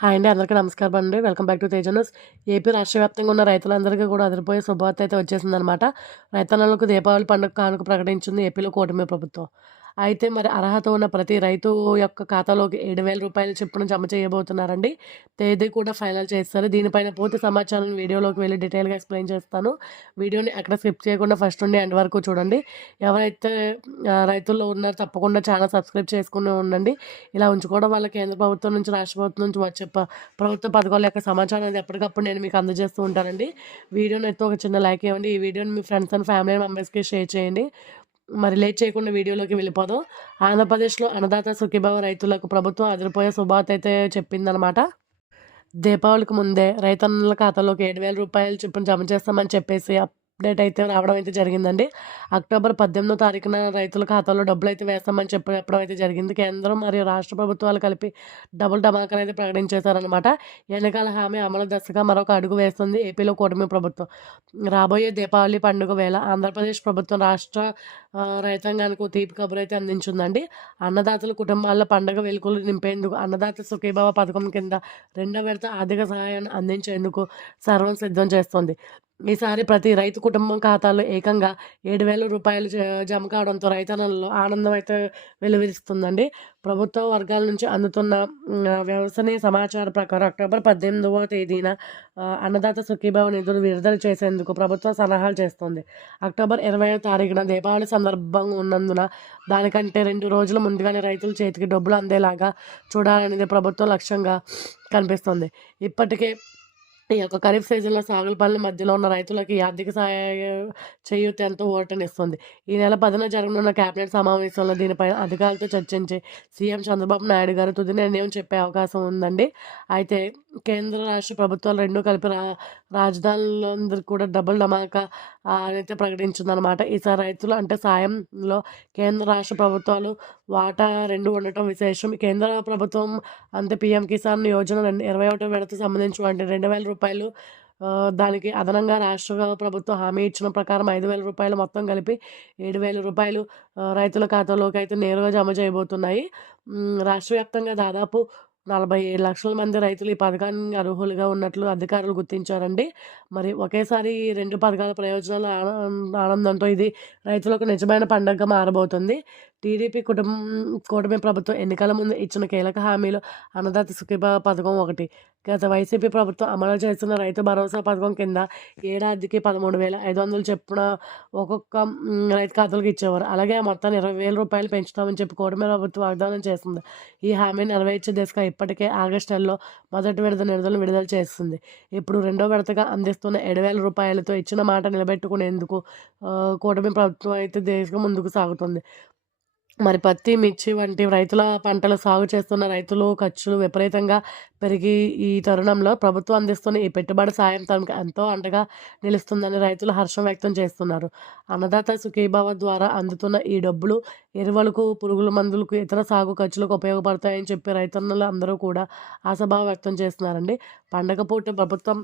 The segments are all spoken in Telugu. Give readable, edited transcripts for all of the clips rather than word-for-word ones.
హాయ్ అండి. అందరికీ నమస్కారం అండి. Welcome back to Teja news. AP రాష్ట్ర వ్యాప్తంగా ఉన్న రైతులందరికీ కూడా అదిరిపోయే శుభవార్త అయితే వచ్చేసిందనమాట. రైతన్నలకు దీపావళి పండుగ కానుక ప్రకటించింది ఏపీలో కూటమి ప్రభుత్వం. అయితే మరి అర్హత ఉన్న ప్రతి రైతు యొక్క ఖాతాలోకి రూ. 7,000 చొప్పున జమ చేయబోతున్నారండి. తేదీ కూడా ఫైనల్ చేస్తారు. దీనిపైన పూర్తి సమాచారం వీడియోలోకి వెళ్ళి డీటెయిల్‌గా ఎక్స్‌ప్లెయిన్ చేస్తాను. వీడియోని ఎక్కడ స్కిప్ చేయకుండా ఫస్ట్ నుండి ఎండ్ వరకు చూడండి. ఎవరైతే రైతుల్లో ఉన్నారో తప్పకుండా ఛానల్ సబ్స్క్రైబ్ చేసుకొని ఉండండి. ఇలా ఉంచుకోవడం వల్ల కేంద్ర ప్రభుత్వం నుంచి, రాష్ట్ర ప్రభుత్వం నుంచి వచ్చే ప్రభుత్వ పథకాల యొక్క సమాచారం అనేది ఎప్పటికప్పుడు నేను మీకు అందజేస్తూ ఉంటానండి. వీడియోని అయితే ఒక చిన్న లైక్ ఇవ్వండి. ఈ వీడియోని మీ ఫ్రెండ్స్ అండ్ ఫ్యామిలీ మెంబర్స్‌కి షేర్ చేయండి. మరి లేట్ చేయకుండా వీడియోలోకి వెళ్ళిపోదాం. ఆంధ్రప్రదేశ్‌లో అన్నదాత సుఖీభవ రైతులకు ప్రభుత్వం అదిరిపోయే శుభవార్త అయితే చెప్పిందనమాట. దీపావళికి ముందే రైతన్నల ఖాతాలోకి రూ. 7,000 చొప్పున జమ చేస్తామని చెప్పేసి అప్డేట్ అయితే రావడం అయితే జరిగిందండి. అక్టోబర్ 18వ తారీఖున రైతుల ఖాతాలో డబ్బులైతే వేస్తామని చెప్పడం అయితే జరిగింది. కేంద్రం మరియు రాష్ట్ర ప్రభుత్వాలు కలిపి డబుల్ ధమాకాను అయితే ప్రకటించేశారనమాట. ఎన్నికల హామీ అమలు దశగా మరొక అడుగు వేస్తుంది ఏపీలో కూటమి ప్రభుత్వం. రాబోయే దీపావళి పండుగ వేళ ఆంధ్రప్రదేశ్ ప్రభుత్వం రాష్ట్ర రైతాంగానికి ఓ తీపి కబురైతే అందించిందండి. అన్నదాతల కుటుంబాల్లో పండుగ వెలుగులు నింపేందుకు అన్నదాత సుఖీభవ పథకం కింద రెండో విడత ఆర్థిక సహాయాన్ని అందించేందుకు సర్వం సిద్ధం చేస్తోంది. ఈసారి ప్రతి రైతు కుటుంబం ఖాతాలో ఏకంగా రూ. 7,000 జమ కావడంతో రైతన్నలలో ఆనందం అయితే వెలువరిస్తుందండి. ప్రభుత్వ వర్గాల నుంచి అందుతున్న వ్యవసాయ సమాచారం ప్రకారం అక్టోబర్ 18వ తేదీన అన్నదాత సుఖీభావ నిధులు విడుదల చేసేందుకు ప్రభుత్వం సన్నాహాలు చేస్తోంది. అక్టోబర్ 20వ తారీఖున దీపావళి సందర్భంగా ఉన్నందున దానికంటే 2 రోజుల ముందుగానే రైతుల చేతికి డబ్బులు అందేలాగా చూడాలనేది ప్రభుత్వం లక్ష్యంగా కనిపిస్తోంది. ఇప్పటికే ఈ యొక్క ఖరీఫ్ సీజన్‌లో సాగుల పనుల మధ్యలో ఉన్న రైతులకి ఈ ఆర్థిక చేయూత ఎంతో ఊరటనిస్తుంది. ఈ నెల 10న జరగనున్న కేబినెట్ సమావేశంలో దీనిపైన అధికారులతో చర్చించి సీఎం చంద్రబాబు నాయుడు గారు తుది నిర్ణయం చెప్పే అవకాశం ఉందండి. అయితే కేంద్ర, రాష్ట్ర ప్రభుత్వాలు రెండూ కలిపి రాజధానులందరికీ కూడా డబుల్ ధమాకా అయితే ప్రకటించిందనమాట. ఈసారి రైతులు అంటే సాయంలో కేంద్ర, రాష్ట్ర ప్రభుత్వాలు వాటా 2 ఉండటం విశేషం. కేంద్ర ప్రభుత్వం అంటే పీఎం కిసాన్ యోజన 21వ విడతకు సంబంధించి అంటే రూ. 2,000 దానికి అదనంగా రాష్ట్ర ప్రభుత్వం హామీ ఇచ్చిన ప్రకారం రూ. 5,000 మొత్తం కలిపి రూ. 7,000 రైతుల ఖాతాలోకి అయితే నేరుగా జమ చేయబోతున్నాయి. రాష్ట్ర వ్యాప్తంగా దాదాపు 47 లక్షల మంది రైతులు ఈ పథకానికి అర్హులుగా ఉన్నట్లు అధికారులు గుర్తించారండి. మరి ఒకేసారి ఈ 2 పథకాల ప్రయోజనాల ఆనందంతో ఇది రైతులకు నిజమైన పండగగా మారబోతుంది. టీడీపీ కూటమి ప్రభుత్వం ఎన్నికల ముందు ఇచ్చిన కీలక హామీలు అన్నదాత సుఖీభావ పథకం ఒకటి. గత వైసీపీ ప్రభుత్వం అమలు చేస్తున్న రైతు భరోసా పథకం కింద ఏడాదికి 13,500 చొప్పున ఒక్కొక్క రైతు ఖాతాలకు ఇచ్చేవారు. అలాగే మొత్తాన్ని రూ. 20,000 పెంచుతామని చెప్పి కూటమి ప్రభుత్వం వాగ్దానం చేస్తుంది. ఈ హామీని నెరవేర్చే దిశగా ఇప్పటికే ఆగస్టు నెలలో మొదటి విడత నిధులను విడుదల చేస్తుంది. ఇప్పుడు రెండో విడతగా అందిస్తున్న రూ. 7,000తో ఇచ్చిన మాట నిలబెట్టుకునేందుకు కూటమి ప్రభుత్వం అయితే దిశగా ముందుకు సాగుతుంది. మరి పత్తి, మిర్చి వంటి రైతుల పంటలు సాగు చేస్తున్న రైతులు ఖర్చులు విపరీతంగా పెరిగి ఈ తరుణంలో ప్రభుత్వం అందిస్తున్న ఈ పెట్టుబడి సాయం తమకు ఎంతో అండగా నిలుస్తుందని రైతులు హర్షం వ్యక్తం చేస్తున్నారు. అన్నదాత సుఖీభావ ద్వారా అందుతున్న ఈ డబ్బులు ఎరువులకు, పురుగుల మందులకు, ఇతర సాగు ఖర్చులకు ఉపయోగపడతాయని చెప్పి రైతన్నలు అందరూ కూడా ఆశాభావం వ్యక్తం చేస్తున్నారండి. పండగ పూట ప్రభుత్వం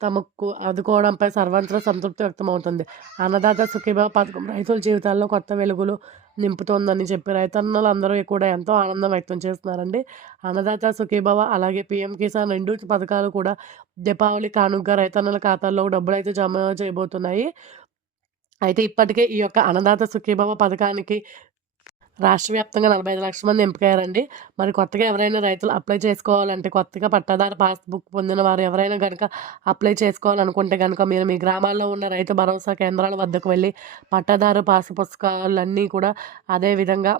తమకు ఆదుకోవడంపై సర్వత్రా సంతృప్తి వ్యక్తమవుతుంది. అన్నదాత సుఖీభావ పథకం రైతుల జీవితాల్లో కొత్త వెలుగులు నింపుతోందని చెప్పి రైతన్నలు అందరూ కూడా ఎంతో ఆనందం వ్యక్తం చేస్తున్నారండి. అన్నదాత సుఖీభావ అలాగే పీఎం కిసాన్ 2 పథకాలు కూడా దీపావళి కానుకగా రైతన్నల ఖాతాల్లో డబ్బులైతే జమ చేయబోతున్నాయి. అయితే ఇప్పటికే ఈ యొక్క అన్నదాత సుఖీభావ పథకానికి రాష్ట్ర వ్యాప్తంగా 45 లక్షల మంది ఎంపికయ్యారండి. మరి కొత్తగా ఎవరైనా రైతులు అప్లై చేసుకోవాలంటే కొత్తగా పట్టాదారు పాస్‌బుక్ పొందిన వారు ఎవరైనా గనుక అప్లై చేసుకోవాలనుకుంటే గనుక మీరు మీ గ్రామాల్లో ఉన్న రైతు భరోసా కేంద్రాల వద్దకు వెళ్ళి పట్టాదారు పాసు పుస్తకాలన్నీ కూడా అదేవిధంగా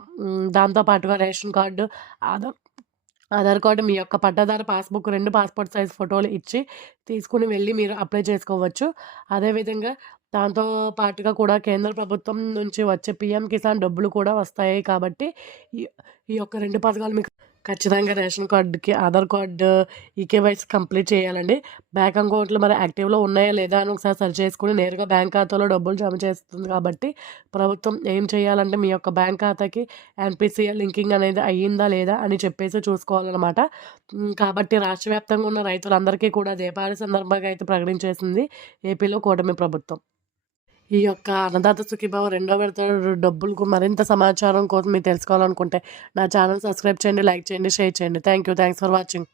దాంతో పాటుగా రేషన్ కార్డు, ఆధార్ కార్డు, మీ యొక్క పట్టాదారు పాస్‌బుక్, 2 పాస్‌పోర్ట్ సైజ్ ఫోటోలు ఇచ్చి తీసుకుని వెళ్ళి మీరు అప్లై చేసుకోవచ్చు. అదేవిధంగా దాంతో పాటుగా కూడా కేంద్ర ప్రభుత్వం నుంచి వచ్చే పీఎం కిసాన్ డబ్బులు కూడా వస్తాయి కాబట్టి ఈ ఈ యొక్క 2 పథకాలు మీకు ఖచ్చితంగా రేషన్ కార్డుకి, ఆధార్ కార్డు, ఈకేవైసీ కంప్లీట్ చేయాలండి. బ్యాంక్ అకౌంట్లు మరి యాక్టివ్‌లో ఉన్నాయా లేదా అని ఒకసారి సర్చ్ చేసుకొని నేరుగా బ్యాంక్ ఖాతాలో డబ్బులు జమ చేస్తుంది కాబట్టి ప్రభుత్వం ఏం చేయాలంటే మీ యొక్క బ్యాంక్ ఖాతాకి ఎన్‌పీసీఐ లింకింగ్ అనేది అయ్యిందా లేదా అని చెప్పేసి చూసుకోవాలన్నమాట. కాబట్టి రాష్ట్ర వ్యాప్తంగా ఉన్న రైతులందరికీ కూడా దీపావళి సందర్భంగా అయితే ప్రకటించేసింది ఏపీలో కూటమి ప్రభుత్వం. ఈ యొక్క అన్నదాత సుఖీభావ రెండో విడత డబ్బులకు మరింత సమాచారం కోసం మీరు తెలుసుకోవాలనుకుంటే నా ఛానల్ సబ్స్క్రైబ్ చేయండి, లైక్ చేయండి, షేర్ చేయండి. Thanks for watching.